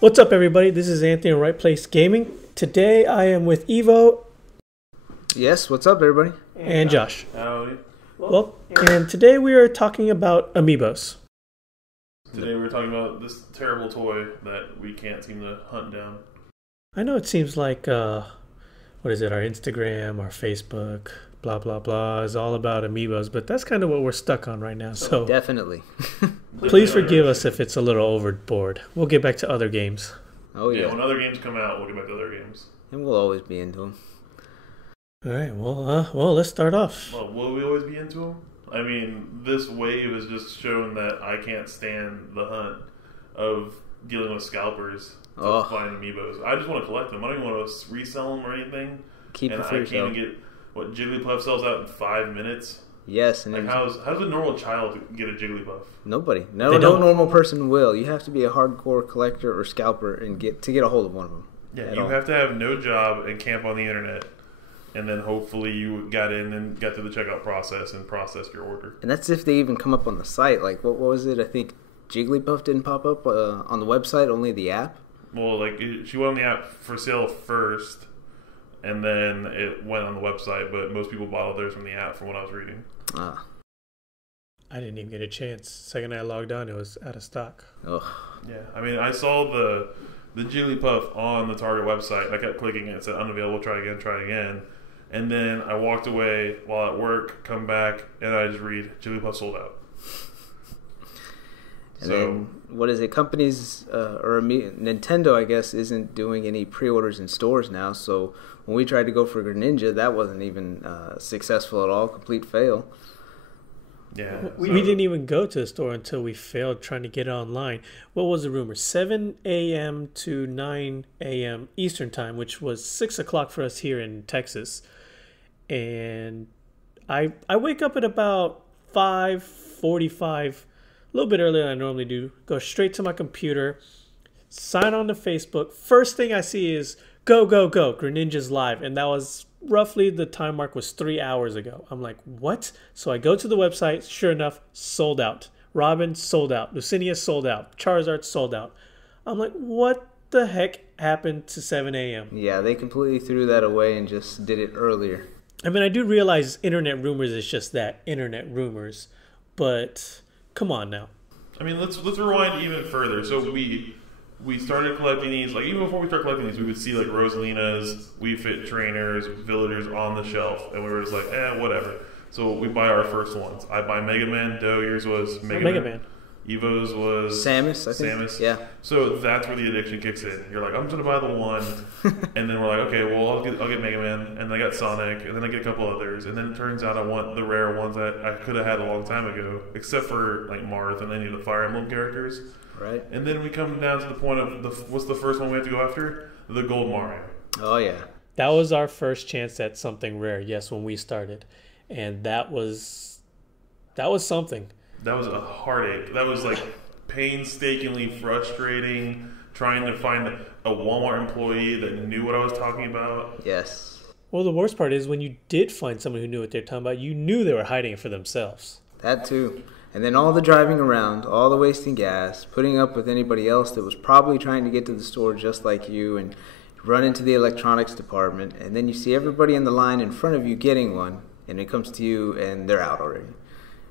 What's up, everybody? This is Anthony of Right Place Gaming. Today I am with Evo. Yes, what's up, everybody? And Josh. Howdy. Well, and today we are talking about Amiibos. Today we're talking about this terrible toy that we can't seem to hunt down. I know it seems like, our Instagram, our Facebook, blah, blah, blah, is all about Amiibos, but that's kind of what we're stuck on right now. So Definitely. please forgive us if it's a little overboard. We'll get back to other games. Oh, yeah. When other games come out, we'll get back to other games. And we'll always be into them. All right, well, let's start off. Well, will we always be into them? I mean, this wave has just shown that I can't stand the hunt of dealing with scalpers to find Amiibos. I just want to collect them. I don't even want to resell them or anything. Keep and it for I yourself. can't even get what Jigglypuff sells out in 5 minutes. Yes, and Like how does a normal child get a Jigglypuff? nobody. No normal person will. You have to be a hardcore collector or scalper and get a hold of one of them. Yeah, you have to have no job and camp on the internet. And then hopefully you got in and got through the checkout process and processed your order. And that's if they even come up on the site. Like, what was it? I think Jigglypuff didn't pop up on the website, only the app. Well, she went on the app for sale first, and then it went on the website, but most people bought theirs from the app from what I was reading. Ah. I didn't even get a chance. Second I logged on, it was out of stock. Ugh. Yeah, I mean, I saw the Jigglypuff on the Target website. I kept clicking it. It said unavailable, try again. And then I walked away while at work, come back, and I just read Jigglypuff sold out. And then, what is it? Companies, Nintendo, I guess, isn't doing any pre-orders in stores now. So when we tried to go for Greninja, that wasn't even successful at all. Complete fail. Yeah, We didn't even go to the store until we failed trying to get it online. What was the rumor? 7 a.m. to 9 a.m. Eastern time, which was 6 o'clock for us here in Texas. And I wake up at about 5:45, a little bit earlier than I normally do, go straight to my computer, sign on to Facebook. First thing I see is go, Greninja's live. And that was roughly the time mark was 3 hours ago. I'm like, what? So I go to the website. Sure enough, sold out. Robin sold out. Lucinia sold out. Charizard sold out. I'm like, what the heck happened to 7 a.m.? Yeah, they completely threw that away and just did it earlier. I mean, I do realize internet rumors is just that, internet rumors. But come on now. I mean, let's rewind even further. So we started collecting these, like even before we started collecting these, we would see like Rosalina's, We Fit trainers, villagers on the shelf, and we were just like, whatever. So we buy our first ones. I buy Mega Man. Doe, yours was Mega Man. Evo's was Samus, I think. Samus. Yeah. So that's where the addiction kicks in. You're like, I'm just gonna buy the one, and then we're like, okay, well I'll get Mega Man, and then I got Sonic, and then I get a couple others, and then it turns out I want the rare ones that I could have had a long time ago, except for like Marth and any of the Fire Emblem characters. Right. And then we come down to the point of what's the first one we have to go after? The Gold Mario. Oh, yeah. That was our first chance at something rare, yes, when we started. And that was something. That was a heartache. That was like painstakingly frustrating trying to find a Walmart employee that knew what I was talking about. Yes. Well, the worst part is when you did find someone who knew what they're talking about, you knew they were hiding it for themselves. That too. And then all the driving around, all the wasting gas, putting up with anybody else that was probably trying to get to the store just like you, and run into the electronics department, and then you see everybody in the line in front of you getting one, and it comes to you and they're out already.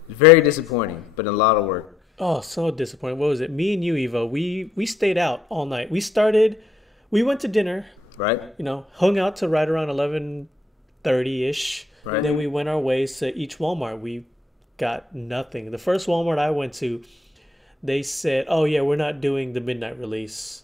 It's very disappointing, but a lot of work. Oh, so disappointing. What was it? Me and you, Evo, we stayed out all night. We went to dinner, Right? hung out to right around 11:30-ish. Right. Then we went our ways to each Walmart. We got nothing. The first Walmart I went to, they said, oh yeah, we're not doing the midnight release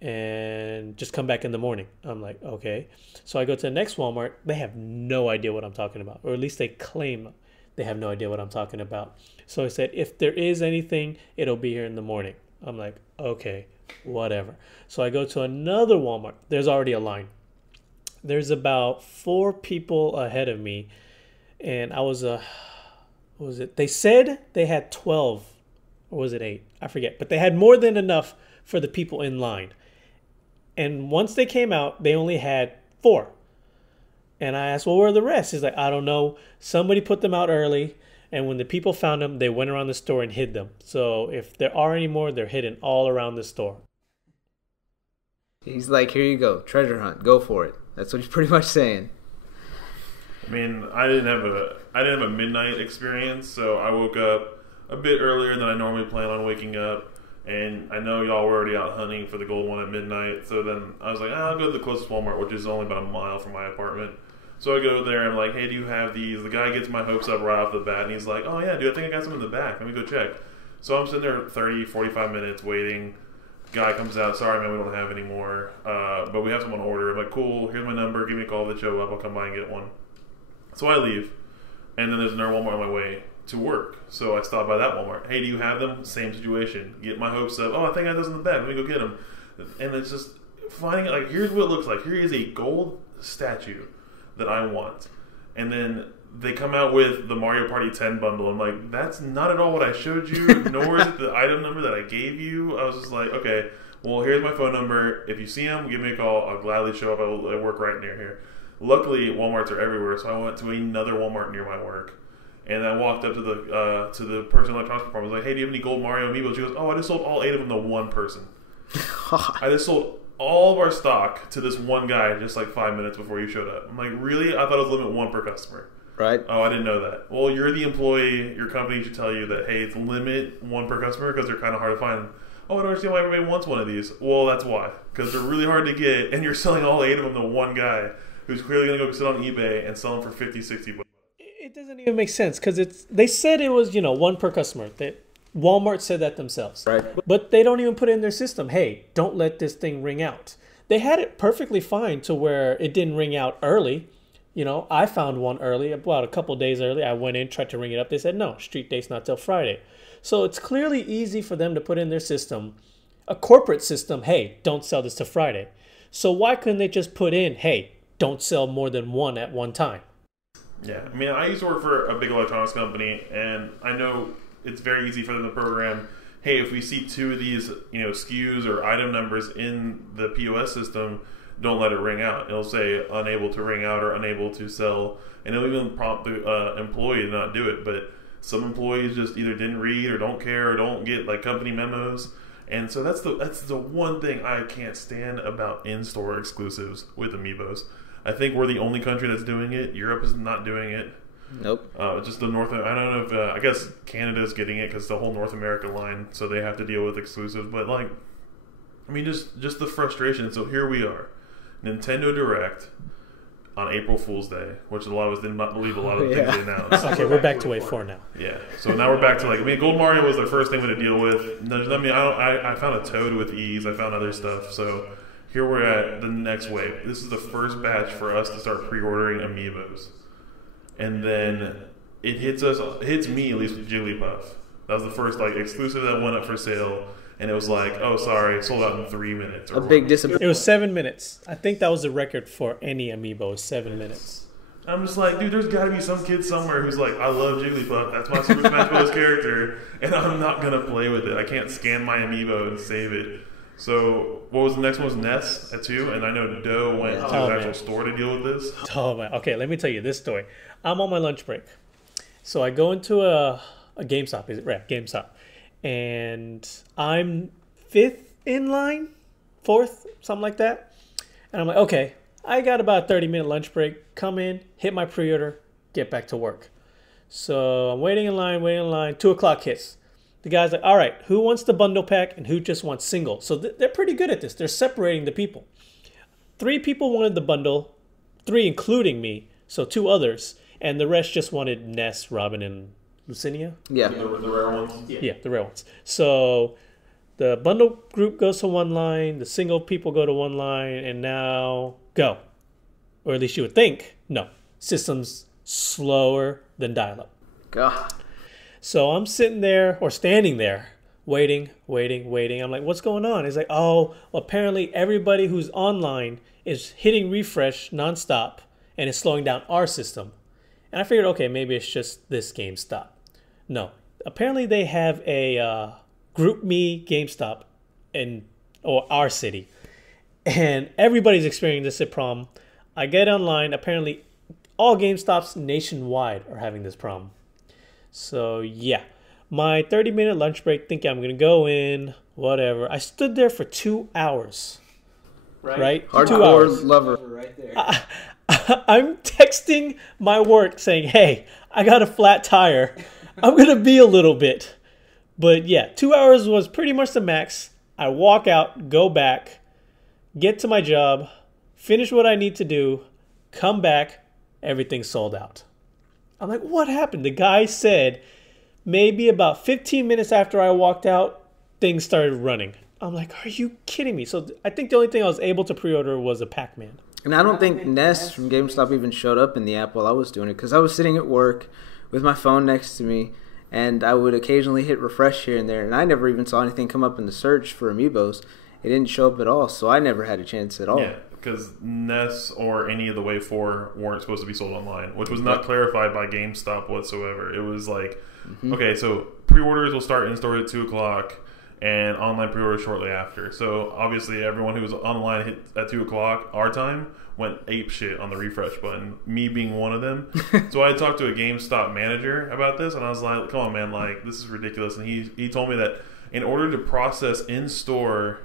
and just come back in the morning. I'm like, okay. So I go to the next Walmart. They have no idea what I'm talking about, or at least they claim they have no idea what I'm talking about. So I said, if there is anything, it'll be here in the morning. I'm like, okay, whatever. So I go to another Walmart. There's already a line. There's about 4 people ahead of me, and I was what was it? They said they had 12, or was it 8? I forget. But they had more than enough for the people in line. And once they came out, they only had 4. And I asked, well, where are the rest? He's like, I don't know. Somebody put them out early. And when the people found them, they went around the store and hid them. So if there are any more, they're hidden all around the store. He's like, here you go, treasure hunt, go for it. That's what he's pretty much saying. I mean, I didn't have a midnight experience, so I woke up a bit earlier than I normally plan on waking up. And I know y'all were already out hunting for the gold one at midnight, so then I was like, I'll go to the closest Walmart, which is only about a mile from my apartment. So I go there and I'm like, hey, do you have these? The guy gets my hopes up right off the bat, and he's like, oh yeah, dude, I think I got some in the back. Let me go check. So I'm sitting there 30, 45 minutes waiting. Guy comes out, sorry man, we don't have any more, but we have some on order. I'm like, cool, here's my number, give me a call if they show up, I'll come by and get one. So I leave, and then there's another Walmart on my way to work. So I stop by that Walmart. Hey, do you have them? Same situation. Get my hopes up. Oh, I think I have those in the bag. Let me go get them. And it's just finding it. Like, here's what it looks like. Here is a gold statue that I want. And then they come out with the Mario Party 10 bundle. I'm like, that's not at all what I showed you, nor is it the item number that I gave you. I was just like, okay, well, here's my phone number. If you see them, give me a call. I'll gladly show up. I work right near here. Luckily, Walmarts are everywhere, so I went to another Walmart near my work. And I walked up to the person in the electronics department. I was like, hey, do you have any gold Mario Amiibo? She goes, oh, I just sold all 8 of them to one person. I just sold all of our stock to this one guy just like 5 minutes before you showed up. I'm like, really? I thought it was limit 1 per customer. Right. Oh, I didn't know that. Well, you're the employee. Your company should tell you that, hey, it's limit 1 per customer because they're kind of hard to find. Oh, I don't understand why everybody wants one of these. Well, that's why. Because they're really hard to get, and you're selling all 8 of them to one guy who's clearly going to go sit on eBay and sell them for 50, 60 bucks. It doesn't even make sense because they said it was 1 per customer. Walmart said that themselves. Right. But they don't even put it in their system. Hey, don't let this thing ring out. They had it perfectly fine to where it didn't ring out early. I found one early, about a couple days early. I went in, tried to ring it up. They said, no, street date's not till Friday. So it's clearly easy for them to put in their system, a corporate system, hey, don't sell this till Friday. So why couldn't they just put in, hey, don't sell more than one at one time? Yeah, I mean, I used to work for a big electronics company, and I know it's very easy for them to program, hey, if we see 2 of these, SKUs or item numbers in the POS system, don't let it ring out. It'll say unable to ring out or unable to sell, and it'll even prompt the employee to not do it. But some employees just either didn't read or don't care or don't get like company memos. And so that's the one thing I can't stand about in-store exclusives with Amiibos. I think we're the only country that's doing it. Europe is not doing it. Nope. Just the North. I don't know if I guess Canada's getting it because the whole North America line, so they have to deal with exclusives. But just the frustration. So here we are, Nintendo Direct on April Fool's Day, which a lot of us did not believe a lot of the things they announced. Okay, we're back to wave 4 now. Yeah. So now we're back to Gold Mario was the first thing we had to deal with. I found a Toad with ease. I found other stuff. So here we're at the next wave. This is the first batch for us to start pre-ordering Amiibos. And then it hits me at least with Jigglypuff. That was the first exclusive that went up for sale, and it was like, oh sorry, sold out in 3 minutes. A big disappointment. It was 7 minutes. I think that was the record for any Amiibo, 7 minutes. I'm just like, dude, there's got to be some kid somewhere who's like, I love Jigglypuff. That's my Super Smash Bros. Character, and I'm not gonna play with it. I can't scan my Amiibo and save it. So what was the next one? Was Ness at 2, and I know Doe went to the actual store to deal with this. Oh man, okay, let me tell you this story. I'm on my lunch break, so I go into a GameStop. Is it right? GameStop, and I'm 5th in line, 4th, something like that. And I'm like, okay, I got about a 30-minute lunch break. Come in, hit my pre-order, get back to work. So I'm waiting in line. 2 o'clock hits. The guy's like, all right, who wants the bundle pack and who just wants single? So they're pretty good at this. They're separating the people. 3 people wanted the bundle, 3 including me, so 2 others, and the rest just wanted Ness, Robin, and Lucinia. Yeah. The rare ones. Yeah, the rare ones. So the bundle group goes to one line, the single people go to one line, and now go. Or at least you would think, no. System's slower than dial-up. God. So I'm sitting there or standing there waiting. I'm like, what's going on? It's like, oh, well, apparently everybody who's online is hitting refresh nonstop and it's slowing down our system. And I figured, okay, maybe it's just this GameStop. No. Apparently they have a Group Me GameStop or our city. And everybody's experiencing this problem. I get online. Apparently all GameStops nationwide are having this problem. So yeah, my 30-minute lunch break, thinking I'm going to go in, whatever. I stood there for 2 hours right? Hardcore 2 hours. lover right there. I'm texting my work saying, hey, I got a flat tire. I'm going to be a little bit. But yeah, 2 hours was pretty much the max. I walk out, go back, get to my job, finish what I need to do, come back, everything's sold out. I'm like, what happened? The guy said maybe about 15 minutes after I walked out, things started running. I'm like, are you kidding me? So I think the only thing I was able to pre-order was a Pac-Man. And I don't think Ness from GameStop even showed up in the app while I was doing it, because I was sitting at work with my phone next to me, and I would occasionally hit refresh here and there, and I never even saw anything come up in the search for Amiibos. It didn't show up at all, so I never had a chance at all. Yeah, because Ness or any of the Wave 4 weren't supposed to be sold online, which was not clarified by GameStop whatsoever. It was like, okay, so pre-orders will start in store at 2 o'clock, and online pre-orders shortly after. So obviously everyone who was online hit at 2 o'clock our time went ape shit on the refresh button, me being one of them. So I talked to a GameStop manager about this, and I was like, come on, man, like, this is ridiculous. And he told me that in order to process in-store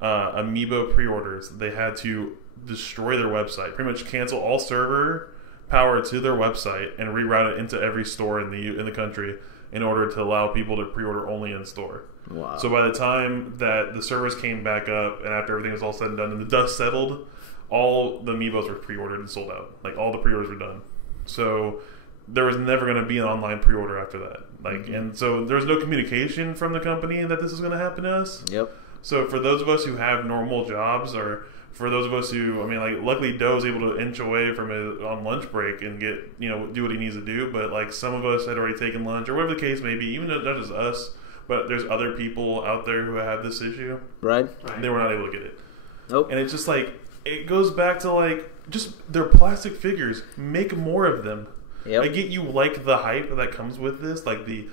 Amiibo pre-orders, they had to destroy their website, pretty much cancel all server power to their website and reroute it into every store in the country in order to allow people to pre-order only in store. Wow. So by the time that the servers came back up and after everything was all said and done and the dust settled, all the Amiibos were pre-ordered and sold out. Like, all the pre-orders were done. So there was never going to be an online pre-order after that. Like, and so there was no communication from the company that this was going to happen to us. Yep. So for those of us who have normal jobs, or for those of us who, I mean, like, luckily Doe was able to inch away from it on lunch break and get, you know, do what he needs to do. But like, some of us had already taken lunch, or whatever the case may be, even though not just us, but there's other people out there who have this issue. Right. And they were not able to get it. Nope. And it's just like, it goes back to like, just, they're plastic figures. Make more of them. Yep. I get you like the hype that comes with this, like the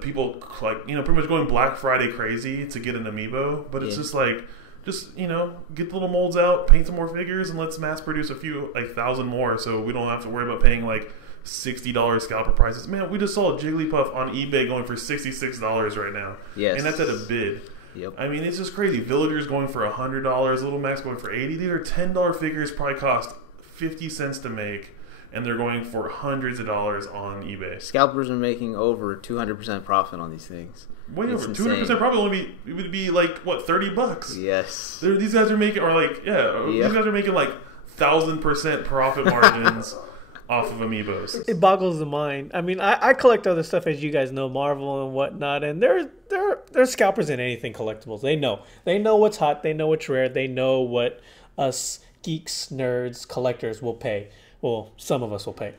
people, like, you know, pretty much going Black Friday crazy to get an Amiibo, but it's just like, just, you know, get the little molds out, paint some more figures, and let's mass produce a few, like, 1,000 more, so we don't have to worry about paying like $60 scalper prices. Man, we just saw a Jigglypuff on eBay going for $66 right now. Yes. And that's at a bid. Yep. I mean, it's just crazy. Villagers going for $100, Little Max going for $80. These are $10 figures, probably cost 50 cents to make, and they're going for hundreds of dollars on eBay. Scalpers are making over 200% profit on these things. Way It's over insane. 200%. Probably only it would be like, what, $30? Yes. These guys are making, or like, these guys are making like 1,000% profit margins off of Amiibos. It boggles the mind. I mean, I collect other stuff, as you guys know, Marvel and whatnot, and they're scalpers in anything collectibles. They know what's hot. They know what's rare. They know what us geeks, nerds, collectors will pay. Well, some of us will pay.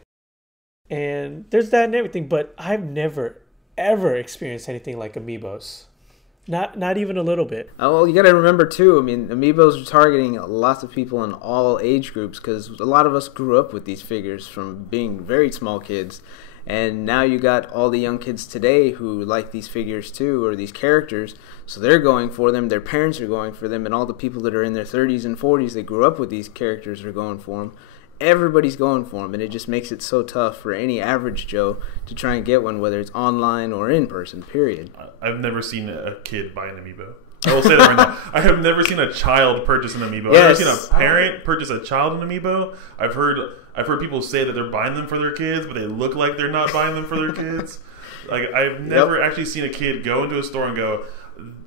And there's that and everything, but I've never, ever experienced anything like Amiibos. Not even a little bit. Oh, well, you got to remember, too, I mean, Amiibos are targeting lots of people in all age groups, because a lot of us grew up with these figures from being very small kids. And now you got all the young kids today who like these figures, too, or these characters. So they're going for them, their parents are going for them, and all the people that are in their 30s and 40s that grew up with these characters are going for them. Everybody's going for them, and it just makes it so tough for any average Joe to try and get one, whether it's online or in person, period. I've never seen a kid buy an Amiibo. I will say that right now. I have never seen a child purchase an Amiibo. Yes. I've never seen a parent purchase a child an Amiibo. I've heard people say that they're buying them for their kids, but they look like they're not buying them for their kids. Like, I've never actually seen a kid go into a store and go,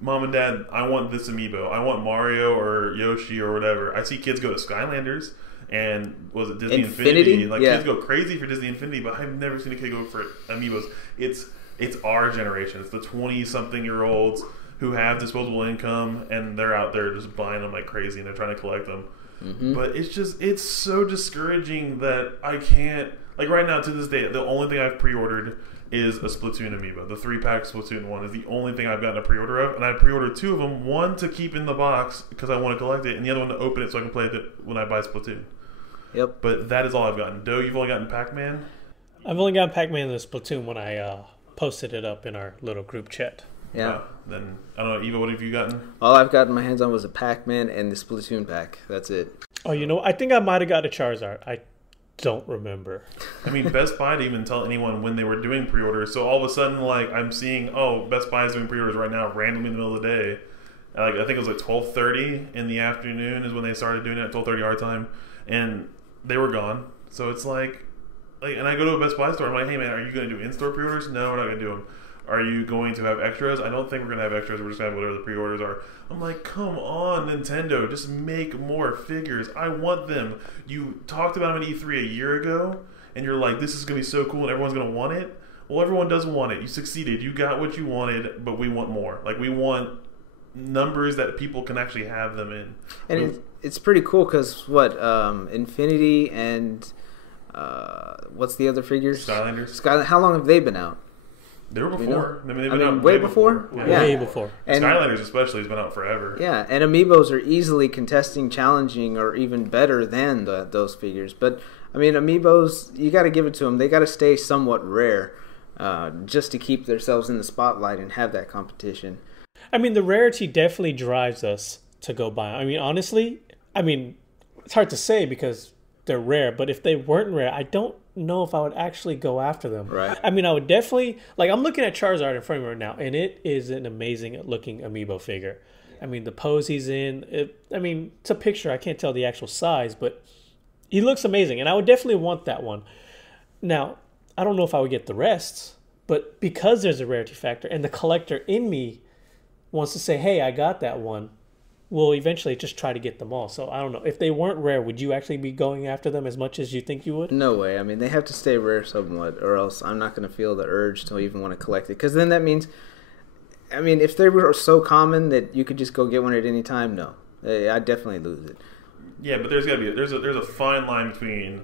Mom and Dad, I want this Amiibo. I want Mario or Yoshi or whatever. I see kids go to Skylanders and, was it Disney Infinity? Like, kids go crazy for Disney Infinity, but I've never seen a kid go for Amiibos. It's our generation. It's the 20-something-year-olds who have disposable income, and they're out there just buying them like crazy, and they're trying to collect them. Mm-hmm. But it's so discouraging that I can't, like, right now to this day, the only thing I've pre-ordered is a Splatoon Amiibo. The 3-pack Splatoon 1 is the only thing I've gotten a pre-order of, and I pre-ordered 2 of them, one to keep in the box because I want to collect it, and the other one to open it so I can play it when I buy Splatoon. Yep. But that is all I've gotten. Doe, you've only gotten Pac-Man? I've only gotten Pac-Man and the Splatoon when I posted it up in our little group chat. Yeah. Then, I don't know, Eva, what have you gotten? All I've gotten my hands on was a Pac-Man and the Splatoon pack. That's it. Oh, you know, I think I might have got a Charizard. I don't remember. I mean, Best Buy didn't even tell anyone when they were doing pre-orders. So all of a sudden, like, I'm seeing, Best Buy is doing pre-orders right now randomly in the middle of the day. Like I think it was like 12:30 in the afternoon is when they started doing it. 12:30 our time, and they were gone. So it's like, and I go to a Best Buy store. I'm like, hey man, are you going to do in-store pre-orders? No, we're not going to do them. Are you going to have extras? I don't think we're going to have extras. We're just going to have whatever the pre-orders are. I'm like, come on, Nintendo. Just make more figures. I want them. You talked about them at E3 a year ago, and you're like, this is going to be so cool, and everyone's going to want it. Well, everyone does want it. You succeeded. You got what you wanted, but we want more. Like, we want numbers that people can actually have them in. And it's pretty cool because, Infinity and what's the other figures? Skylanders. How long have they been out? They were before. I mean, they've been out way before? Yeah. Way before. And Skylanders especially has been out forever. Yeah, and Amiibos are easily contesting, challenging, or even better than those figures. But, I mean, Amiibos, you got to give it to them. They got to stay somewhat rare just to keep themselves in the spotlight and have that competition. I mean, the rarity definitely drives us to go buy. I mean, honestly, it's hard to say because they're rare, but if they weren't rare, I don't know if I would actually go after them. Right. I mean, I would definitely, I'm looking at Charizard in front of me right now, and it is an amazing looking Amiibo figure. I mean, the pose he's in, it's a picture. I can't tell the actual size, but he looks amazing, and I would definitely want that one. Now, I don't know if I would get the rest, but because there's a rarity factor, and the collector in me wants to say, hey, I got that one, we'll eventually just try to get them all. So I don't know. If they weren't rare, would you actually be going after them as much as you think you would? No way. I mean, they have to stay rare somewhat, or else I'm not going to feel the urge to even want to collect it. Because then that means, if they were so common that you could just go get one at any time, no. I'd definitely lose it. Yeah, but there's got to be there's a fine line between.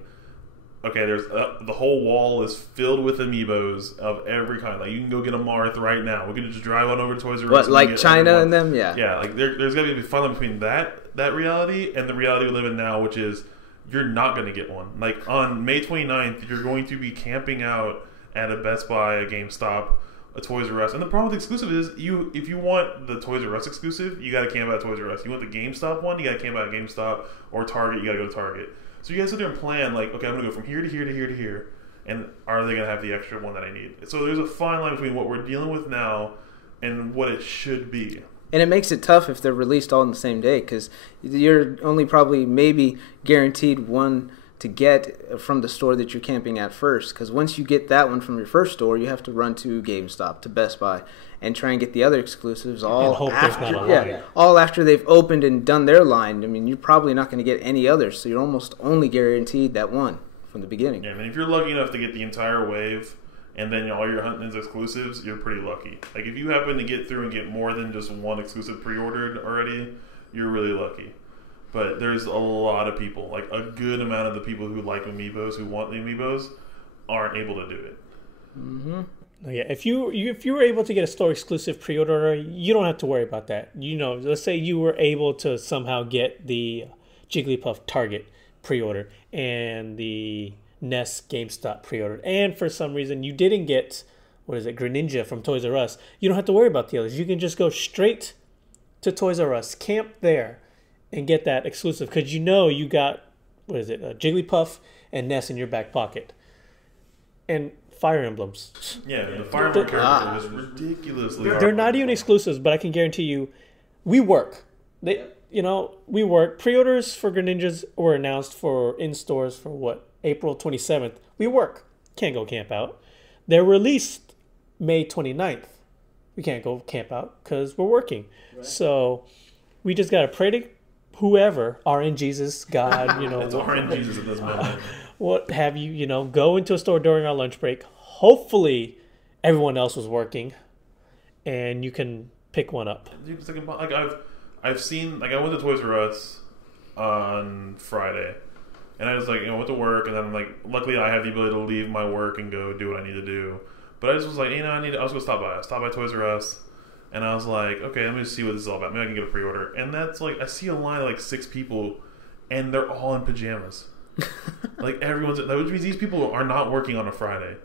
Okay, there's the whole wall is filled with Amiibos of every kind. Like, you can go get a Marth right now. We can just drive on over to Toys R Us. What, like China and them? Yeah. Yeah, like there's got to be a fine line between that reality and the reality we live in now, which is you're not going to get one. Like, on May 29th, you're going to be camping out at a Best Buy, a GameStop, a Toys R Us. And the problem with the exclusive is, if you want the Toys R Us exclusive, you got to camp out at Toys R Us. You want the GameStop one, you got to camp out at GameStop, or Target, you got to go to Target. So you guys sit there and plan, like, okay, I'm going to go from here to here to here to here, and are they going to have the extra one that I need? So there's a fine line between what we're dealing with now and what it should be. And it makes it tough if they're released all in the same day, because you're only probably maybe guaranteed one to get from the store that you're camping at first. Because once you get that one from your first store, you have to run to GameStop, to Best Buy, and try and get the other exclusives all after they've opened and done their line. I mean, you're probably not going to get any others, so you're almost only guaranteed that one from the beginning. Yeah, I mean, if you're lucky enough to get the entire wave and then all your hunting is exclusives, you're pretty lucky. Like, if you happen to get through and get more than just one exclusive pre-ordered already, you're really lucky. But there's a lot of people, like a good amount of the people who like Amiibos, who want the Amiibos, aren't able to do it. Mm-hmm. Yeah, if you were able to get a store exclusive pre-order, you don't have to worry about that. Let's say you were able to somehow get the Jigglypuff Target pre-order and the NES GameStop pre-order, and for some reason you didn't get Greninja from Toys R Us. You don't have to worry about the others. You can just go straight to Toys R Us, camp there, and get that exclusive because you got Jigglypuff and NES in your back pocket, and Fire Emblems. Yeah, the Fire Emblem characters are just ridiculously. They're not even exclusives, but I can guarantee you, we work. We work. Pre-orders for Greninjas were announced in stores for April 27th. We work. Can't go camp out. They're released May 29th. We can't go camp out because we're working. Right. So we just gotta pray to whoever, RNGesus, God, It's RNGesus at this moment. What have you, go into a store during our lunch break. Hopefully everyone else was working and you can pick one up. Dude, I've seen, I went to Toys R Us on Friday and I was went to work, and then luckily I have the ability to leave my work and go do what I need to do. But I just was I was going to stop by. I stopped by Toys R Us. And I was like, okay, let me just see what this is all about. Maybe I can get a pre-order. And that's I see a line of 6 people, and they're all in pajamas. Everyone's, which means these people are not working on a Friday.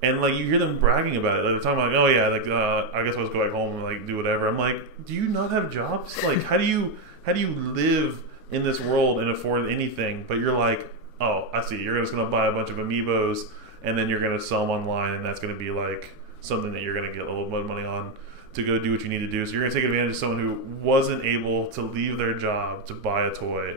And you hear them bragging about it. They're talking about, oh yeah, I guess I'll just go back home and do whatever. I'm like, do you not have jobs? How do you live in this world and afford anything? But you're like, oh, I see. You're just gonna buy a bunch of Amiibos, and then you're gonna sell them online, and that's gonna be something that you're gonna get a little bit of money on. to go do what you need to do. So you're going to take advantage of someone who wasn't able to leave their job to buy a toy.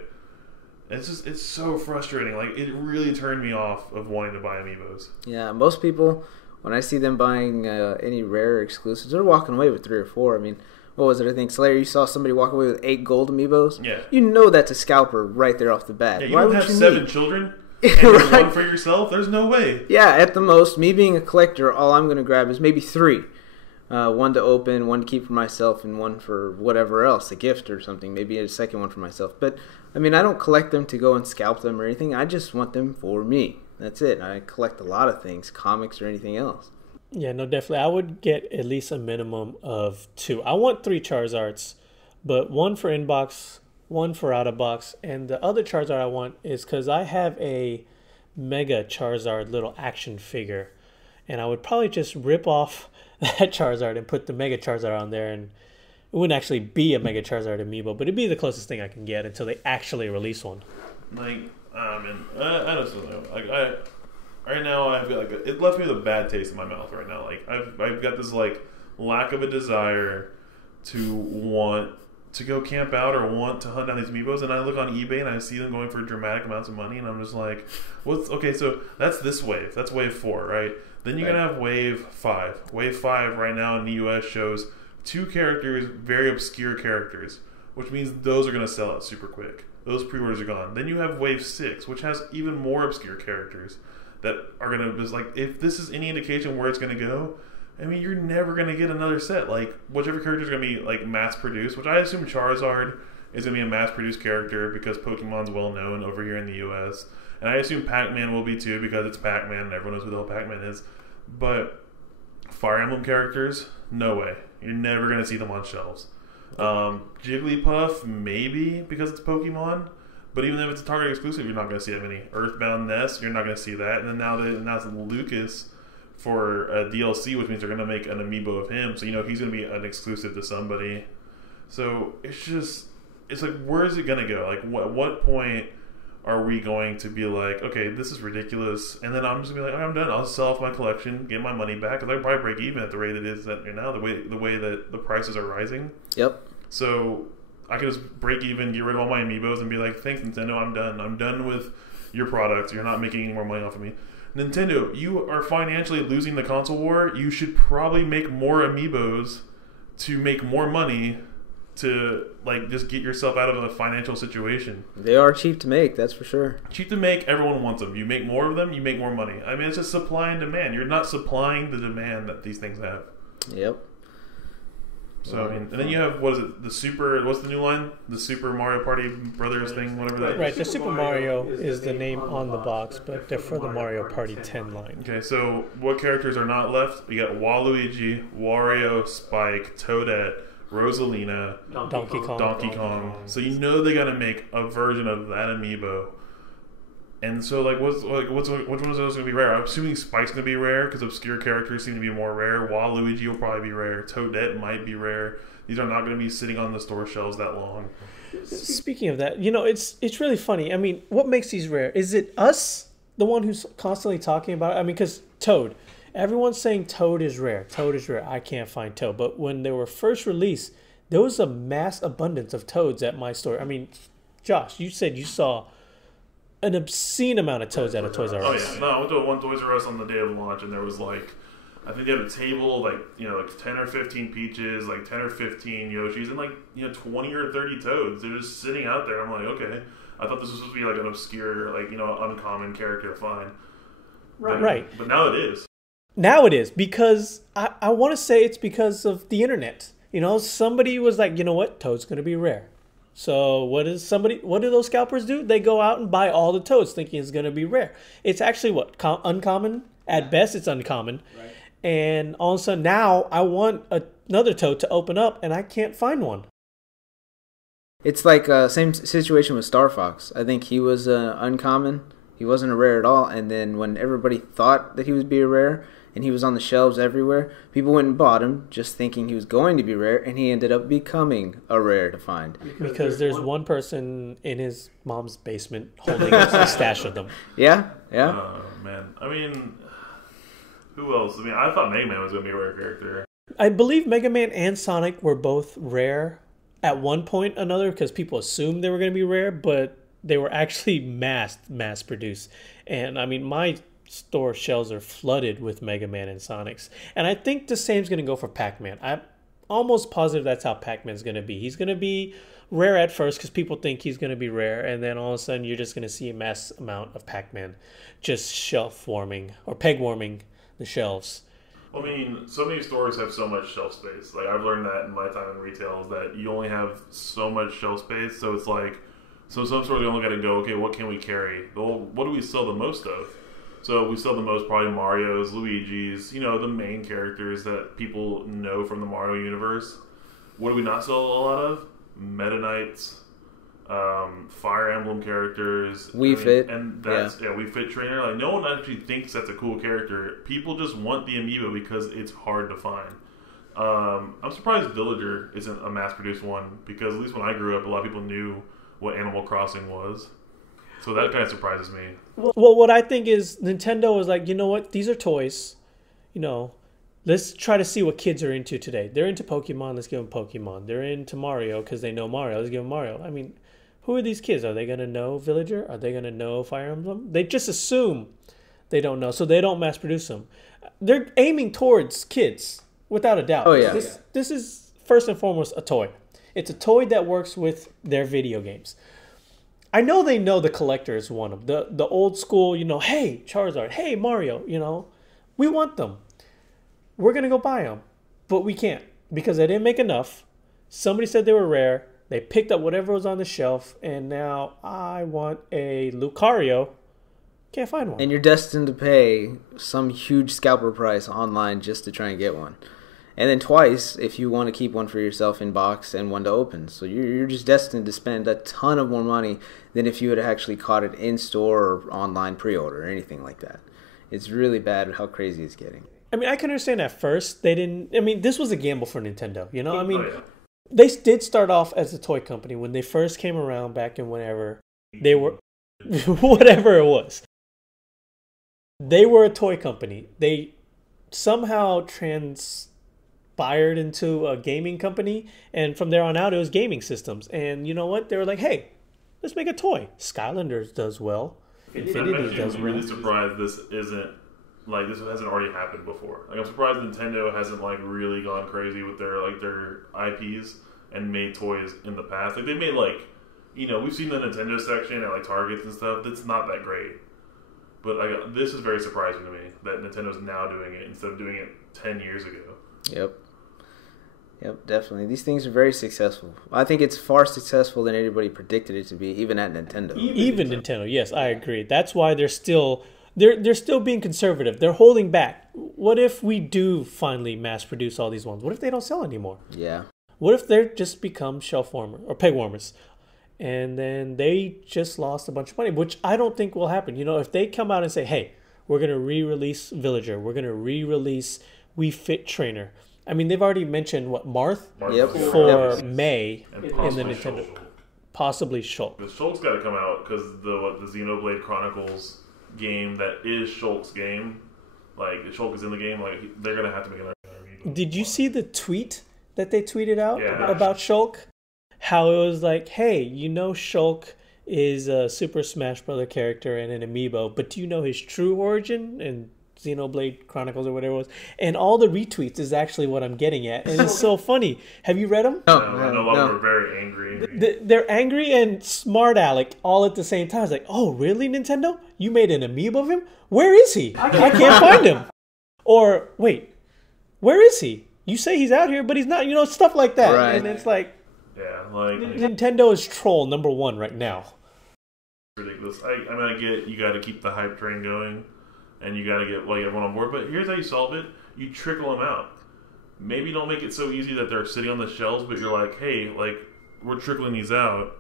It's so frustrating. Like, it really turned me off of wanting to buy Amiibos. Yeah, most people, when I see them buying any rare exclusives, they're walking away with 3 or 4. I mean, what was it? I think, Slayer, you saw somebody walk away with 8 gold Amiibos? Yeah. You know that's a scalper right there off the bat. Yeah, you Why don't would have you 7 need? children and just Right. one for yourself? There's no way. Yeah, at the most, me being a collector, all I'm going to grab is maybe 3. One to open, one to keep for myself, and one for whatever else, a gift or something. Maybe a second one for myself. But, I mean, I don't collect them to go and scalp them or anything. I just want them for me. That's it. I collect a lot of things, comics or anything else. Yeah, no, definitely. I would get at least a minimum of 2. I want 3 Charizards, but 1 for inbox, 1 for out of box, and the other Charizard I want is because I have a Mega Charizard little action figure, and I would probably just rip off that Charizard and put the Mega Charizard on there, and it wouldn't actually be a Mega Charizard amiibo, but it'd be the closest thing I can get until they actually release one. Like, man, I just don't know. Like, right now, I've got it left me with a bad taste in my mouth right now. Like, I've got this like lack of a desire to want to go camp out or want to hunt down these Amiibos, and I look on eBay and I see them going for dramatic amounts of money, and I'm just like, okay, so that's this wave. That's wave 4, right? Then you're going to have wave 5. Wave 5 right now in the US shows 2 characters, very obscure characters, which means those are going to sell out super quick. Those pre-orders are gone. Then you have wave 6, which has even more obscure characters that are going to just like, if this is any indication where it's going to go, I mean, you're never going to get another set. Like, whichever character is going to be, like, mass-produced, which I assume Charizard is going to be a mass-produced character because Pokemon's well-known over here in the U.S. And I assume Pac-Man will be, too, because it's Pac-Man and everyone knows who the hell Pac-Man is. But Fire Emblem characters, no way. You're never going to see them on shelves. Jigglypuff, maybe, because it's Pokemon. But even if it's a Target exclusive, you're not going to see that many. Earthbound Nest, you're not going to see that. And then now they announced Lucas for a DLC, which means they're going to make an amiibo of him. So, you know, he's going to be an exclusive to somebody. So, it's like, where is it going to go? Like, what point are we going to be like, okay, this is ridiculous, and then I'm just going to be like, I'm done. I'll sell off my collection, get my money back, and I'll probably break even at the rate it is that now, the way that the prices are rising. Yep. So, I can just break even, get rid of all my amiibos, and be like, thanks, Nintendo, I'm done. I'm done with your product. You're not making any more money off of me. Nintendo, you are financially losing the console war. You should probably make more amiibos to make more money to, like, just get yourself out of a financial situation. They are cheap to make, that's for sure. Cheap to make, everyone wants them. You make more of them, you make more money. I mean, it's just supply and demand. You're not supplying the demand that these things have. Yep. So, I mean, and then you have, what's the new line? The Super Mario Party Brothers thing, whatever that is. Right, the Super Mario is the name on the box, but they're for the Mario Party 10 line. Okay, so what characters are not left? You got Waluigi, Wario, Spike, Toadette, Rosalina, Donkey Kong. So you know they got to make a version of that amiibo. And so, like, which one of those going to be rare? I'm assuming Spike's going to be rare because obscure characters seem to be more rare. Waluigi will probably be rare. Toadette might be rare. These are not going to be sitting on the store shelves that long. Speaking of that, you know, it's really funny. I mean, what makes these rare? Is it us, the one who's constantly talking about it? I mean, because Toad, everyone's saying Toad is rare. Toad is rare. I can't find Toad. But when they were first released, there was a mass abundance of Toads at my store. I mean, Josh, you said you saw an obscene amount of Toads at a Toys R Us. Oh yeah, no, I went to one Toys R Us on the day of launch, and there was like, I think they had a table like, you know, like 10 or 15 Peaches, like 10 or 15 Yoshis, and like, you know, 20 or 30 Toads. They're just sitting out there. I'm like, okay, I thought this was supposed to be like an obscure, like, you know, uncommon character to find. Right. But now it is. Now it is, because I want to say it's because of the internet. You know, somebody was like, you know what, Toad's going to be rare. So what do those scalpers do? They go out and buy all the Toads thinking it's going to be rare. It's actually what? Uncommon? At best, it's uncommon. Right. And all of a sudden now I want another Toad to open up and I can't find one. It's like same situation with Star Fox. I think he was uncommon. He wasn't a rare at all. And then when everybody thought that he would be a rare and he was on the shelves everywhere, people went and bought him just thinking he was going to be rare, and he ended up becoming a rare to find. Because there's one person in his mom's basement holding a stash of them. Yeah. Oh, man. I mean, who else? I mean, I thought Mega Man was going to be a rare character. I believe Mega Man and Sonic were both rare at one point or another because people assumed they were going to be rare, but they were actually mass produced. And I mean, my store shelves are flooded with Mega Man and Sonics. And I think the same's going to go for Pac-Man. I'm almost positive that's how Pac-Man's going to be. He's going to be rare at first because people think he's going to be rare, and then all of a sudden you're just going to see a mass amount of Pac-Man just shelf warming or peg warming the shelves. I mean, so many stores have so much shelf space. Like, I've learned that in my time in retail is that you only have so much shelf space. So it's like, so some stores you only got to go, okay, what can we carry? Well, what do we sell the most of? So we sell the most probably Mario's, Luigi's, you know, the main characters that people know from the Mario universe. What do we not sell a lot of? Meta Knights, Fire Emblem characters. Wii Fit. And that's, Wii Fit Trainer. Like, no one actually thinks that's a cool character. People just want the Amiibo because it's hard to find. I'm surprised Villager isn't a mass-produced one because at least when I grew up, a lot of people knew what Animal Crossing was. So that kind of surprises me. Well, what I think is Nintendo was like, you know what? These are toys. You know, let's try to see what kids are into today. They're into Pokemon. Let's give them Pokemon. They're into Mario because they know Mario. Let's give them Mario. I mean, who are these kids? Are they going to know Villager? Are they going to know Fire Emblem? They just assume they don't know, so they don't mass produce them. They're aiming towards kids, without a doubt. Oh, yeah. This is first and foremost a toy. It's a toy that works with their video games. I know they know the collectors want them. The old school, you know, hey, Charizard, hey, Mario, you know, we want them. We're going to go buy them, but we can't because they didn't make enough. Somebody said they were rare. They picked up whatever was on the shelf, and now I want a Lucario. Can't find one. And you're destined to pay some huge scalper price online just to try and get one. And then twice if you want to keep one for yourself in box and one to open. So you're just destined to spend a ton of more money than if you had actually caught it in store or online pre-order or anything like that. It's really bad how crazy it's getting. I mean, I can understand at first they didn't. I mean, this was a gamble for Nintendo. You know, I mean, they did start off as a toy company when they first came around back in whenever they were, whatever it was. They were a toy company. They somehow transpired into a gaming company, and from there on out, it was gaming systems. And you know what? They were like, hey, let's make a toy. Skylanders does well. Infinity does well. I'm really surprised this isn't, like, this hasn't already happened before. Like, I'm surprised Nintendo hasn't, like, really gone crazy with their IPs and made toys in the past. Like, they made, like, you know, we've seen the Nintendo section at, like, Targets and stuff. That's not that great. But, like, this is very surprising to me that Nintendo's now doing it instead of doing it 10 years ago. Yep, definitely. These things are very successful. I think it's far successful than anybody predicted it to be, even at Nintendo. Even Nintendo, yes, I agree. That's why they're still being conservative. They're holding back. What if we do finally mass produce all these ones? What if they don't sell anymore? Yeah. What if they just become shelf warmer or peg warmers? And then they just lost a bunch of money, which I don't think will happen. You know, if they come out and say, hey, we're going to re-release Villager, we're going to re-release Wii Fit Trainer. I mean, they've already mentioned, Marth? For May in the Nintendo. Shulk. Possibly Shulk. Because Shulk's got to come out because the Xenoblade Chronicles game that is Shulk's game, like, Shulk is in the game, like, they're going to have to make another game. Did you see the tweet that they tweeted out about Shulk? How it was like, hey, you know Shulk is a Super Smash Bros. Character and an Amiibo, but do you know his true origin and Xenoblade Chronicles or whatever it was? And all the retweets is actually what I'm getting at. And it's so funny. Have you read them? No, I know a lot of them are very angry. They're angry and smart aleck all at the same time. It's like, oh, really, Nintendo? You made an Amiibo of him? Where is he? I can't find him. Or, wait, where is he? You say he's out here, but he's not. You know, stuff like that. Right. And it's like, yeah, like, Nintendo is troll number one right now. Ridiculous. I mean, I get you got to keep the hype train going, and you got to get like everyone on board. But here's how you solve it: you trickle them out. Maybe don't make it so easy that they're sitting on the shelves, but you're like, hey, like, we're trickling these out.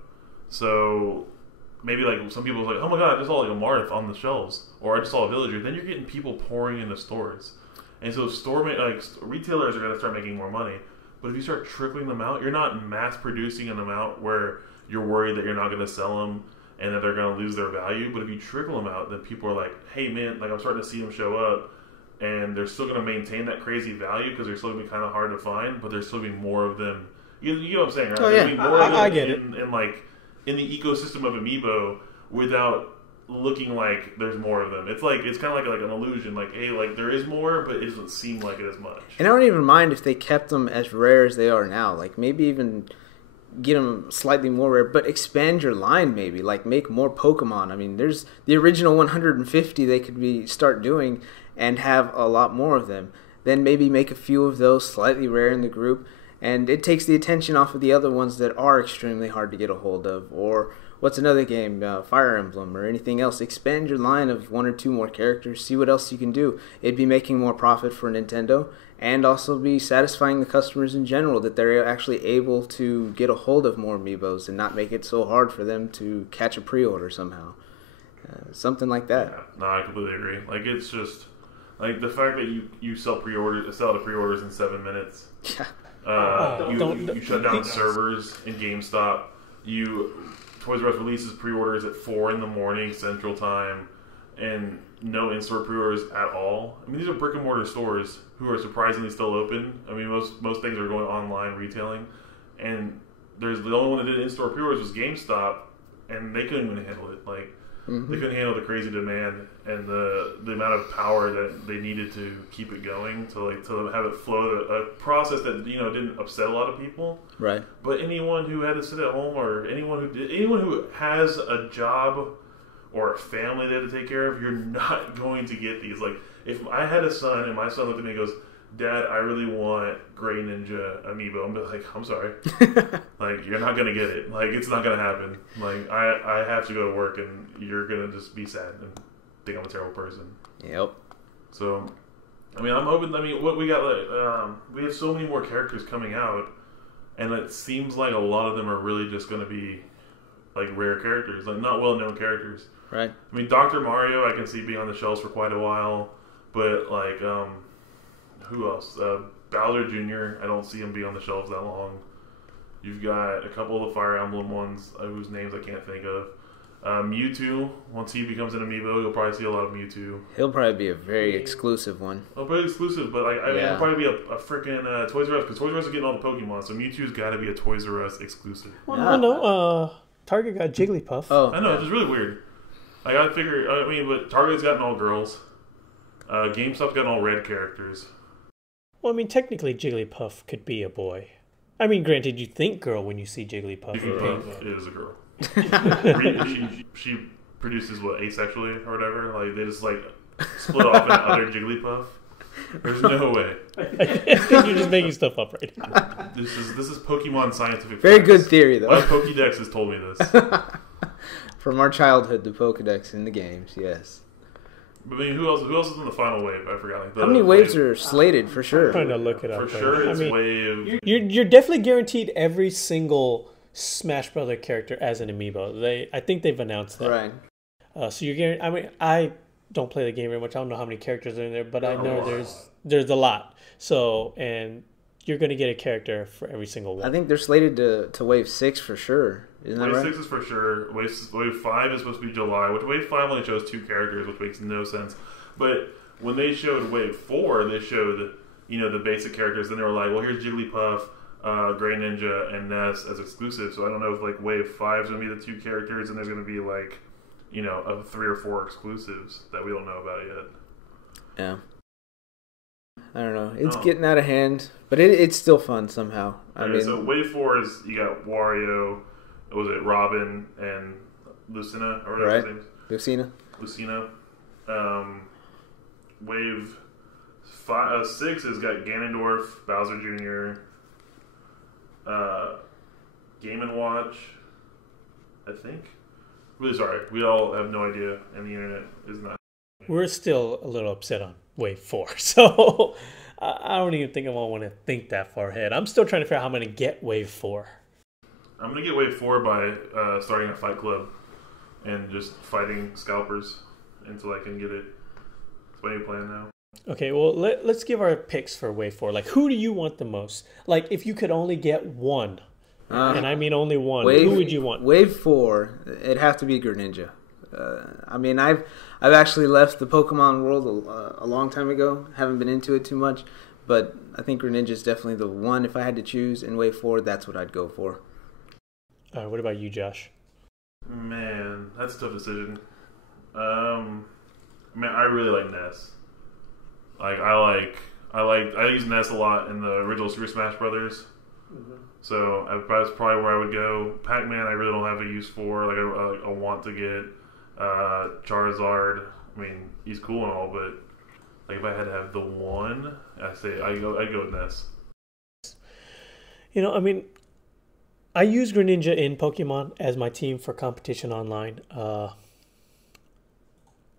So maybe like some people are like, oh my god, I just saw like a Marth on the shelves, or I just saw a Villager. Then you're getting people pouring into stores, and so retailers are going to start making more money. But if you start trickling them out, you're not mass producing an amount where you're worried that you're not going to sell them and that they're going to lose their value. But if you trickle them out, then people are like, hey man, like, I'm starting to see them show up. and they're still going to maintain that crazy value because they're still going to be kind of hard to find, but there's still going to be more of them. You know what I'm saying, right? Oh, yeah. More of them I get it. In the ecosystem of Amiibo without looking like there's more of them. It's kind of like an illusion. Like, hey, like there is more, but it doesn't seem like it as much. And I don't even mind if they kept them as rare as they are now. Like maybe even get them slightly more rare, but expand your line maybe. Like make more Pokemon. I mean, there's the original 150 they could start doing and have a lot more of them. Then maybe make a few of those slightly rare in the group, and it takes the attention off of the other ones that are extremely hard to get a hold of. Or what's another game, Fire Emblem or anything else? Expand your line of 1 or 2 more characters, see what else you can do. It'd be making more profit for Nintendo and also be satisfying the customers in general that they're actually able to get a hold of more Amiibos and not make it so hard for them to catch a pre-order somehow. Something like that. Yeah, no, I completely agree. Like it's just like the fact that you sell the pre-orders in 7 minutes. Yeah. You shut down servers in GameStop. Toys R Us releases pre-orders at 4 in the morning Central Time, and no in-store pre-orders at all. I mean, these are brick and mortar stores who are surprisingly still open. I mean, most things are going online retailing, and the only one that did in-store pre-orders was GameStop, and they couldn't even handle it. Like they couldn't handle the crazy demand and the amount of power that they needed to keep it going to have it flow. A process that didn't upset a lot of people. Right. But anyone who had to sit at home, or anyone who has a job or a family they have to take care of, you're not going to get these. Like if I had a son and my son looked at me and goes, "Dad, I really want Gray Ninja Amiibo," I'm like, "I'm sorry, like you're not gonna get it. Like it's not gonna happen. Like I have to go to work, and you're gonna just be sad and think I'm a terrible person." Yep. So, I mean, I'm hoping. I mean, what we got? We have so many more characters coming out, and it seems like a lot of them are really just gonna be like rare characters, like not well-known characters. Right. I mean, Dr. Mario, I can see being on the shelves for quite a while, but like, who else? Bowser Jr., I don't see him be on the shelves that long. You've got a couple of the Fire Emblem ones whose names I can't think of. Mewtwo, once he becomes an Amiibo, you'll probably see a lot of Mewtwo. He'll probably be a very exclusive one. Oh, pretty exclusive, but like, I mean, it'll probably be a freaking Toys R Us, because Toys R Us are getting all the Pokemon, so Mewtwo's got to be a Toys R Us exclusive. Well, no, Target got Jigglypuff. Oh, I know, it's just really weird. Like, I figure, I mean, but Target's gotten all girls. GameStop's gotten all red characters. Well, I mean, technically Jigglypuff could be a boy. I mean, granted, you think girl when you see Jigglypuff. Jigglypuff is a girl. she produces what, asexually or whatever. Like they just like split off into other Jigglypuff. There's no way. I think you're just making stuff up right now. This is Pokemon scientific. Very facts. good theory though. My Pokédex has told me this. From our childhood, the Pokedex in the games, yes. But I mean, who else is in the final wave? I forgot. Like How many waves are slated for sure? I'm trying to look it up. For sure, it's I mean, wave. You're definitely guaranteed every single Smash Brother character as an amiibo. I think they've announced that. Right. So you're guaranteed. I mean, I don't play the game very much. I don't know how many characters are in there, but I know there's a lot. So, and you're going to get a character for every single one. I think they're slated to wave 6 for sure. Isn't that Wave right? 6 is for sure. Wave 5 is supposed to be July, which Wave 5 only shows 2 characters, which makes no sense. But when they showed Wave 4, they showed, the basic characters. Then they were like, well, here's Jigglypuff, Gray Ninja, and Ness as exclusive. So I don't know if, like, Wave 5 is going to be the 2 characters, and there's going to be, like, 3 or 4 exclusives that we don't know about yet. Yeah. I don't know. It's getting out of hand, but it's still fun somehow. I mean, so Wave 4 is, you got Wario, was it Robin, and Lucina, or whatever his name is? Lucina. Wave 6 has got Ganondorf, Bowser Jr., Game & Watch, I think. Really sorry. We all have no idea, and the internet is not. We're still a little upset on Wave 4, so I don't even think I want to think that far ahead. I'm still trying to figure out how I'm going to get Wave 4. I'm going to get Wave 4 by starting a fight club and just fighting scalpers until I can get it. That's my new plan now. Okay, well, let's give our picks for Wave 4. Like, who do you want the most? Like, if you could only get one, and I mean only one, who would you want? Wave 4, it'd have to be Greninja. I mean, I've actually left the Pokemon world a long time ago. Haven't been into it too much, but I think Greninja is definitely the one. If I had to choose in Wave 4, that's what I'd go for. What about you, Josh? Man, that's a tough decision. Man, I really like Ness. Like I use Ness a lot in the original Super Smash Brothers. Mm-hmm. So that's probably where I would go. Pac-Man, I really don't have a use for. Like I want to get Charizard. I mean, he's cool and all, but like if I had to have the one, I'd go with Ness. You know, I mean, I use Greninja in Pokemon as my team for competition online. I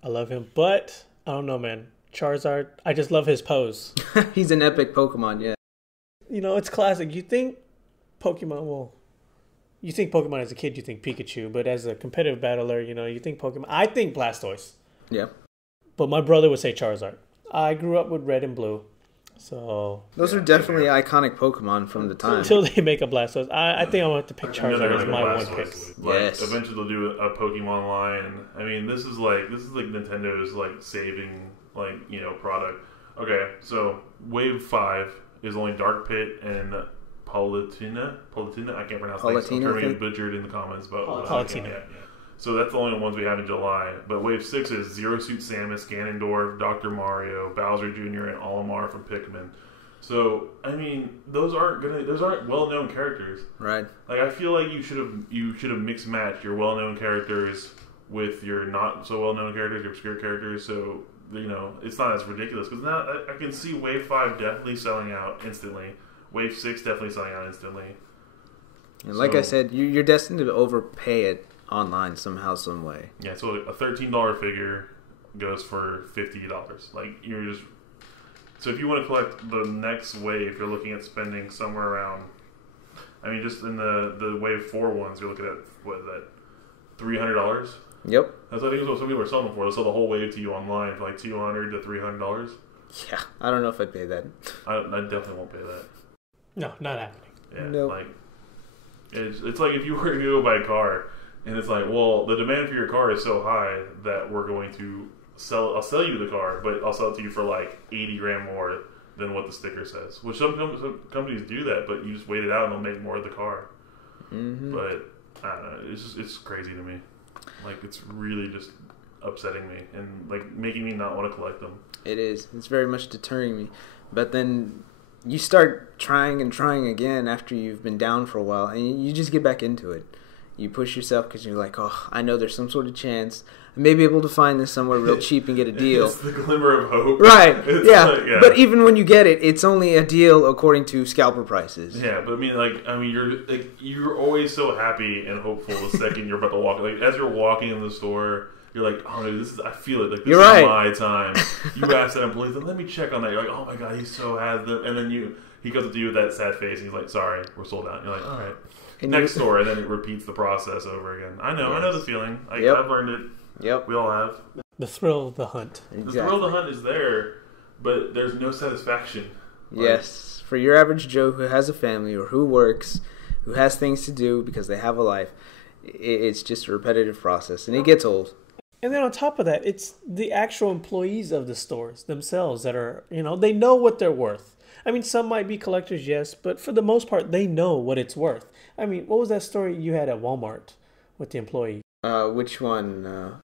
love him, but I don't know, man. Charizard, I just love his pose. He's an epic Pokemon, yeah. You know, it's classic. You think Pokemon as a kid, you think Pikachu, but as a competitive battler, you know, you think Pokemon. I think Blastoise. Yeah. But my brother would say Charizard. I grew up with Red and Blue, so those are definitely iconic Pokemon from the time. Until they make a Blastoise, I think I'm going to have to pick Charizard as my one pick. Yes. Eventually they'll do a Pokemon line. I mean, this is like Nintendo's like saving product. Okay, so Wave 5 is only Dark Pit and Palutena. I can't pronounce things. I'm sure get butchered in the comments, but Palutena. Yeah. So that's the only ones we have in July. But Wave 6 is Zero Suit Samus, Ganondorf, Dr. Mario, Bowser Jr., and Olimar from Pikmin. So I mean, those aren't well-known characters, right? Like I feel like you should have mixed matched your well-known characters with your not so well-known characters, your obscure characters. So it's not as ridiculous because now I can see Wave 5 definitely selling out instantly. Wave 6 definitely selling out instantly. And like I said, you're destined to overpay it online somehow, some way. Yeah, so a $13 figure goes for $50. Like so if you want to collect the next wave, you're looking at spending somewhere around. I mean, just in the Wave 4 ones, you're looking at what is that, $300? Yep. That's what I think is what some people are selling them for. They'll sell the whole wave to you online for like $200 to $300. Yeah, I don't know if I'd pay that. I definitely won't pay that. No, not happening. Yeah, nope. Like it's like if you were to go buy a car, and it's like, well, the demand for your car is so high that we're going to I'll sell you the car, but I'll sell it to you for like 80 grand more than what the sticker says. Which some companies do that, but you just wait it out and they'll make more of the car. Mm-hmm. But I don't know, it's crazy to me. Like it's really just upsetting me and like making me not want to collect them. It is. It's very much deterring me. But then you start trying and trying again after you've been down for a while, and you just get back into it. You push yourself because you're like, oh, I know there's some sort of chance. I may be able to find this somewhere real cheap and get a deal. It's the glimmer of hope. Right, yeah. Like, yeah. But even when you get it, it's only a deal according to scalper prices. Yeah, but you're always so happy and hopeful the second you're about to walk. Like, as you're walking in the store, you're like, oh, I feel it. Like, this is my time. You ask that employee, let me check on that. You're like, oh my God, he so has them. And then he comes up to you with that sad face, and he's like, sorry, we're sold out. And you're like, all right. And next store, and then it repeats the process over again. I know the feeling. I've learned it. Yep. We all have. The thrill of the hunt. Exactly. The thrill of the hunt is there, but there's no satisfaction. Yes. For your average Joe who has a family or who works, who has things to do because they have a life, it's just a repetitive process, and it gets old. And then on top of that, it's the actual employees of the stores themselves that are, they know what they're worth. I mean, some might be collectors, yes, but for the most part, they know what it's worth. I mean, what was that story you had at Walmart with the employee? Which one?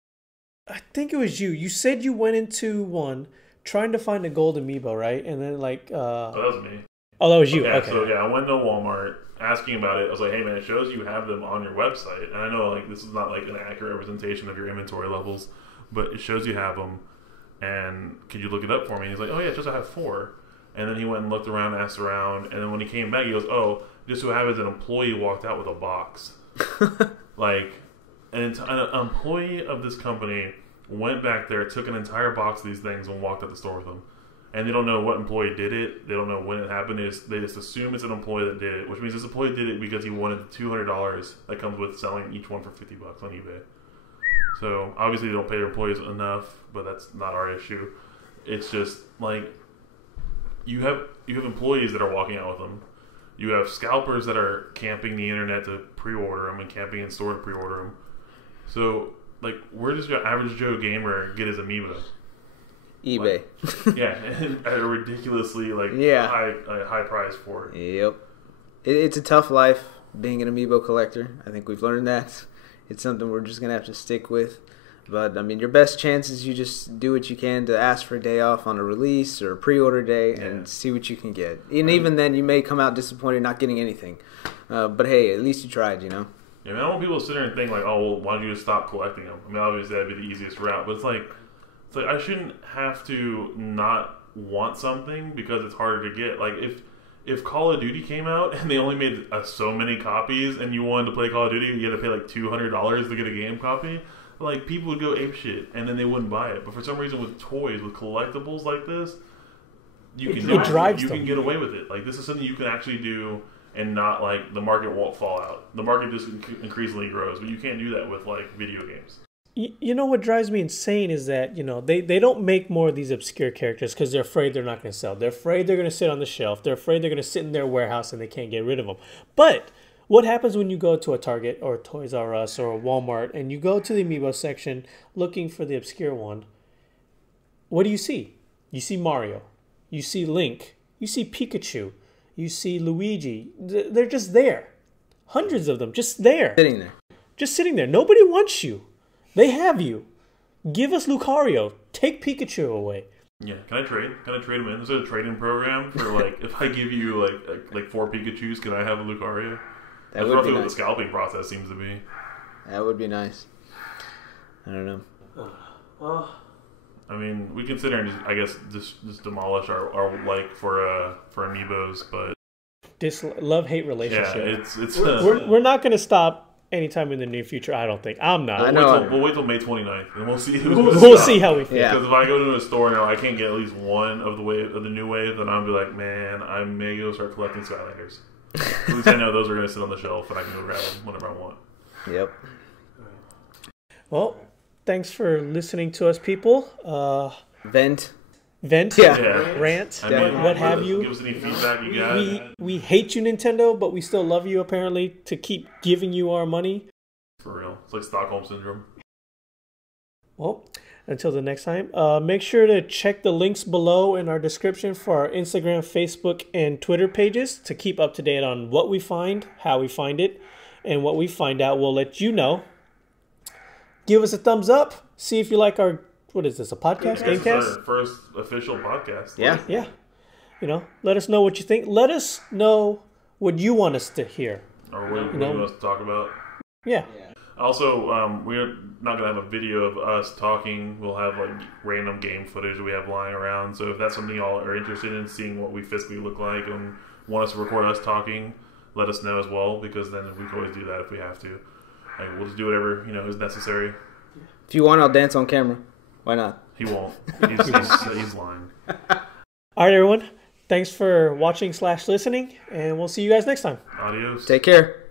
I think it was you. You said you went into one trying to find a gold Amiibo, right? And then that was me. Oh, that was you. Okay. So I went to Walmart asking about it. I was like, hey man, it shows you have them on your website. And I know like this is not like an accurate representation of your inventory levels, but it shows you have them. And could you look it up for me? And he's like, oh yeah, it shows I have 4. And then he went and looked around, asked around, and then when he came back, he goes, oh, just so happens an employee walked out with a box. Like, an employee of this company went back there, took an entire box of these things, and walked out the store with them. And they don't know what employee did it. They don't know when it happened. They just assume it's an employee that did it, which means this employee did it because he wanted $200 that comes with selling each one for $50 on eBay. So, obviously, they don't pay their employees enough, but that's not our issue. It's just, like, you have employees that are walking out with them. You have scalpers that are camping the internet to pre-order them and camping in store to pre-order them. So like, where does your average Joe gamer get his amiibo? eBay. Like, yeah, and at a ridiculously high price for it. Yep. It's a tough life being an amiibo collector. I think we've learned that. It's something we're just gonna have to stick with. But I mean, your best chance is you just do what you can to ask for a day off on a release or a pre-order day and see what you can get. And even then, you may come out disappointed not getting anything. But hey, at least you tried, you know. Yeah, I mean, I don't want people to sit there and think like, oh, well, why don't you just stop collecting them? I mean, obviously that'd be the easiest route, but it's like I shouldn't have to not want something because it's harder to get. Like if Call of Duty came out and they only made so many copies and you wanted to play Call of Duty, you had to pay like $200 to get a game copy. Like, people would go apeshit, and then they wouldn't buy it. But for some reason, with toys, with collectibles like this, you can get away with it. Like, this is something you can actually do, and not, like, the market won't fall out. The market just increasingly grows, but you can't do that with, like, video games. You know what drives me insane is that, you know, they don't make more of these obscure characters because they're afraid they're not going to sell. They're afraid they're going to sit on the shelf. They're afraid they're going to sit in their warehouse and they can't get rid of them. But what happens when you go to a Target or a Toys R Us or a Walmart and you go to the Amiibo section looking for the obscure one? What do you see? You see Mario. You see Link. You see Pikachu. You see Luigi. They're just there. Hundreds of them just there. Sitting there. Just sitting there. Nobody wants you. They have you. Give us Lucario. Take Pikachu away. Yeah, can I trade? Can I trade them in? Is there a trading program for, like, if I give you, like 4 Pikachus, can I have a Lucario? That would be nice. What the scalping process seems to be. That would be nice. I don't know. I mean, we can sit there and just demolish our like for Amiibos, but This love-hate relationship. Yeah, it's we're not going to stop anytime in the near future. I don't think. I'm not. I know. We'll wait till May 29th, and we'll see. We'll see how we feel. Yeah. Because if I go to a store now, I can't get at least one of the new wave, then I'll be like, man, I may go start collecting Skylanders. At least I know those are going to sit on the shelf, and I can go grab them whenever I want. Yep. Well, thanks for listening to us, people. Vent. Yeah. Rant, I mean, what have you. Give us any feedback you got. We hate you, Nintendo, but we still love you, apparently, to keep giving you our money. For real. It's like Stockholm Syndrome. Well, until the next time, make sure to check the links below in our description for our Instagram, Facebook, and Twitter pages to keep up to date on what we find, how we find it, and what we find out. We'll let you know. Give us a thumbs up. See if you like our, what is this, a podcast? Gamecast? Gamecast? It's our first official podcast. Yeah. Yeah. You know, let us know what you think. Let us know what you want us to hear. Or what you want us to talk about. Yeah. Also, we're not going to have a video of us talking. We'll have like random game footage that we have lying around. So if that's something y'all are interested in, seeing what we physically look like and want us to record us talking, let us know as well, because then we can always do that if we have to. Like, we'll just do whatever, is necessary. If you want, I'll dance on camera. Why not? He won't. He's lying. All right, everyone. Thanks for watching / listening, and we'll see you guys next time. Adios. Take care.